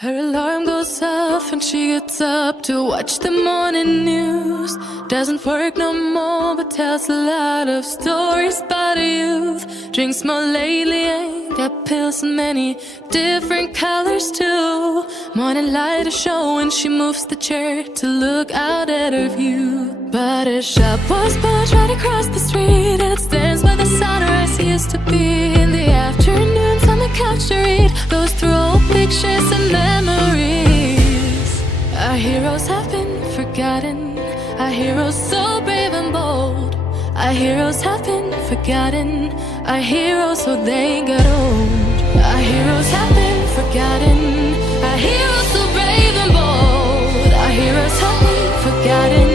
Her alarm goes off and she gets up to watch the morning news. Doesn't work no more but tells a lot of stories about her youth. Drinks more lately, ain't got pills in many different colors too. Morning light is showing, she moves the chair to look out at her view. But her shop was built right across the street, and it stands where the sunrise used to be. In the afternoons on the couch to read, goes through old pictures and memories. Our heroes have been forgotten, our heroes so brave and bold. Our heroes have been forgotten, our heroes so they got old. Our heroes have been forgotten, our heroes so brave and bold. Our heroes have been forgotten,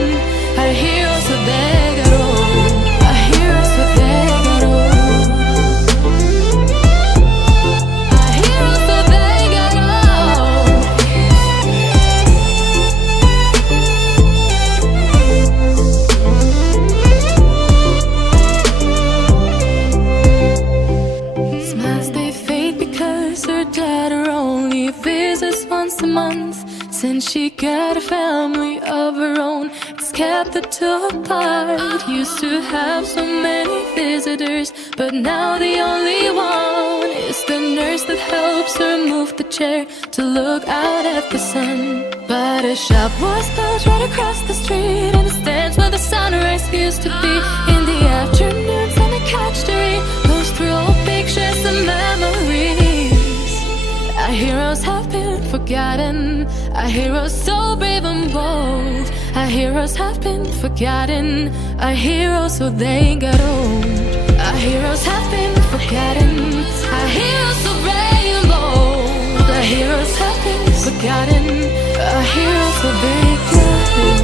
our heroes so they got old. Our heroes so they got old. Our heroes so they got old. Smiles they fade because her daughter only visits once a month. Since she got a family of her own, it's kept the two apart. Used to have so many visitors, but now the only one is the nurse that helps her move the chair to look out at the sun. But her shop was built right across the street, and it stands where the sunrise used to be. In the afternoons on the couch to read, goes through old pictures and memories. Our heroes have been forgotten, our heroes so brave and bold. Our heroes have been forgotten, our heroes so they got old. Our heroes have been forgotten, our heroes so brave and bold. Our heroes have been forgotten, our heroes so they got old.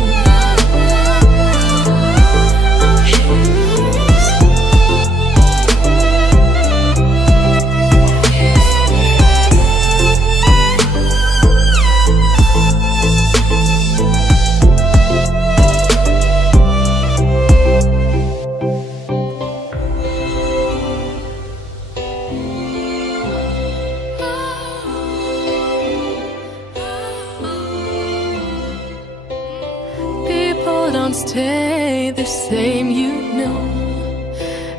Don't stay the same, you know.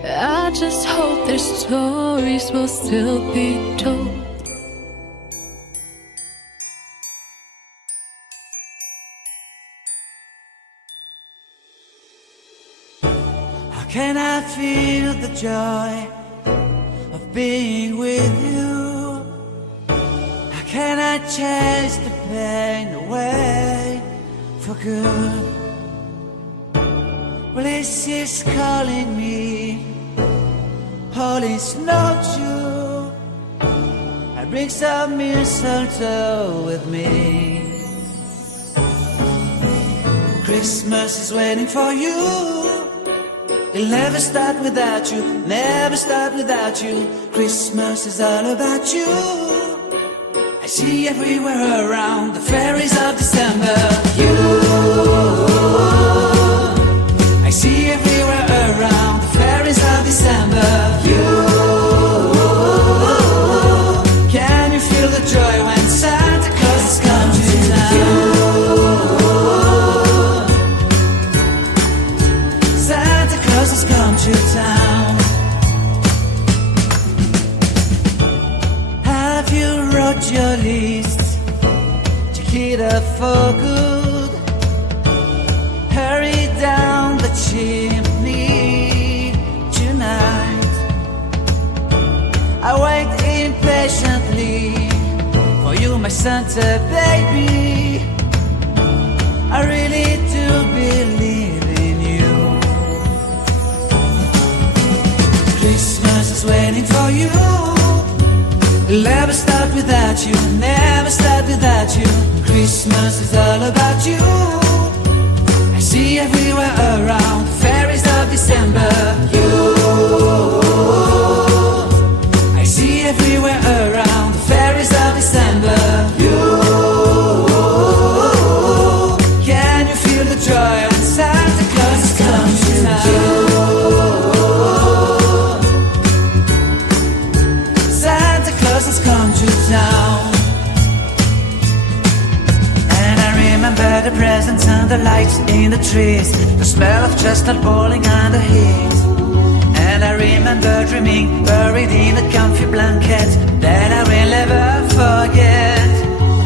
I just hope their stories will still be told. How can I feel the joy of being with you? How can I chase the pain away for good? Well, this is calling me, all is not true. I bring some mistletoe with me. Christmas is waiting for you. It'll never start without you, never start without you. Christmas is all about you. I see everywhere around the fairies of December. I see everywhere around the fairies of December. Can you feel the joy when Santa Claus comes to town? Santa Claus has come to town. Have you wrote your list to get up for good? Hurry down the chimney tonight. I wait impatiently for you, my Santa baby. I really do believe in you. Christmas is waiting for you. It'll never start without you, never start without you. Christmas is all about you. I see everywhere around the fairies of December. I see everywhere around the fairies of December. Can you feel the joy when Santa Claus has come to town? Santa Claus has come to town. the presents and the lights in the trees, the smell of chestnut boiling and the heat. And I remember dreaming, buried in a comfy blanket, that I will never forget.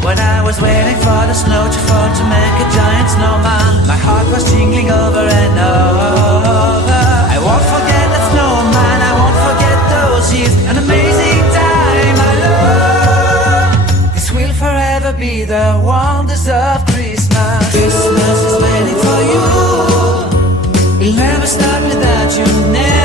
When I was waiting for the snow to fall to make a giant snowman, my heart was jingling over and over. I won't forget that snowman, I won't forget those years, an amazing time I love. This will forever be the wonders of Christmas. Christmas is waiting for you. We'll never start without you.